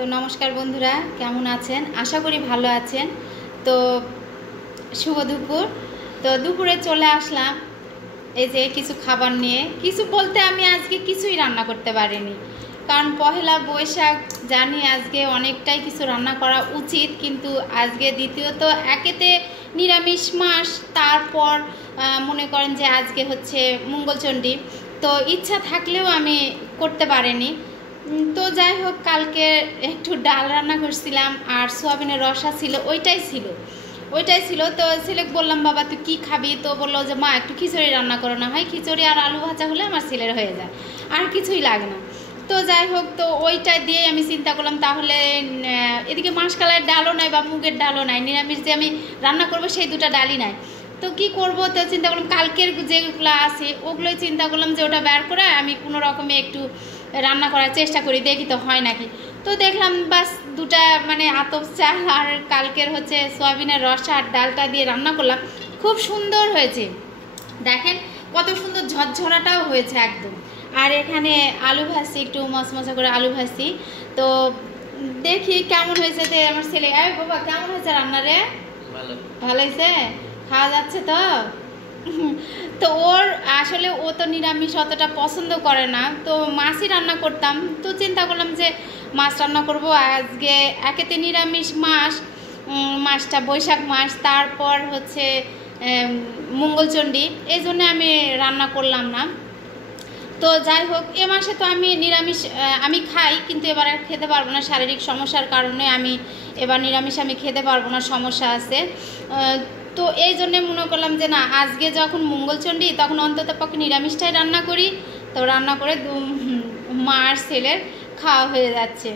তো নমস্কার বন্ধুরা, কেমন আছেন? আশা করি ভালো আছেন। তো শুভ দুপুর। তো দুপুরে চলে আসলাম এই যে কিছু খাবার নিয়ে। কিছু বলতে আমি আজকে কিছুই রান্না করতে পারিনি, কারণ পহেলা বৈশাখ জানি আজকে অনেকটাই কিছু রান্না করা উচিত, কিন্তু আজকে দ্বিতীয়ত একেতে নিরামিষ মাস, তারপর মনে করেন যে আজকে হচ্ছে মঙ্গলচণ্ডী। তো ইচ্ছা থাকলেও আমি করতে পারিনি। তো যাই হোক, কালকে একটু ডাল রান্না করছিলাম আর সোয়াবিনের রসা ছিল, ওইটাই ছিল। তো ছেলে বললাম, বাবা তুই কী খাবি? তো বললো যে মা একটু খিচুড়ি রান্না করো না হয়, খিচুড়ি আর আলু ভাজা হলে আমার ছেলের হয়ে যায়, আর কিছুই লাগে না। তো যাই হোক, তো ওইটা দিয়ে আমি চিন্তা করলাম তাহলে এদিকে মাসকালের ডালও নাই বা মুগের ডালও নাই, নিরামিষ যে আমি রান্না করবো সেই দুটো ডালই নাই। তো কি করব? তো চিন্তা করলাম কালকের যেগুলো আছে ওগুলোই চিন্তা করলাম যে ওটা বের করে আমি কোনো রকমে একটু রান্না করার চেষ্টা করি, দেখি তো হয় নাকি। তো দেখলাম বাস দুটা মানে আতপ চাল আর কালকের হচ্ছে সয়াবিনের রসা আর ডালটা দিয়ে রান্না করলাম, খুব সুন্দর হয়েছে। দেখেন কত সুন্দর ঝরঝরাটাও হয়েছে একদম। আর এখানে আলু ভাজছি, একটু মশমশা করে আলু ভাজছি। তো দেখি কেমন হয়েছে। যে আমার ছেলে, আরে বাবা কেমন হয়েছে রান্না রে? ভালো হয়েছে? খাওয়া যাচ্ছে তো? তো ওর আসলে ও তো নিরামিষ অতটা পছন্দ করে না, তো মাছই রান্না করতাম। তো চিন্তা করলাম যে মাছ রান্না করব আজকে। একেতে নিরামিষ মাস, মাসটা বৈশাখ মাস, তারপর হচ্ছে মঙ্গলচণ্ডী, এই জন্য আমি রান্না করলাম না। তো যাই হোক, এ মাসে তো আমি নিরামিষ আমি খাই, কিন্তু এবার আর খেতে পারবো না, শারীরিক সমস্যার কারণে আমি এবার নিরামিষ আমি খেতে পারবো না, সমস্যা আছে। তো এই জন্যে মনে করলাম যে না, আজকে যখন মঙ্গলচণ্ডী তখন অন্তত পক্ষে নিরামিষটাই রান্না করি। তো রান্না করে মা আর ছেলের খাওয়া হয়ে যাচ্ছে।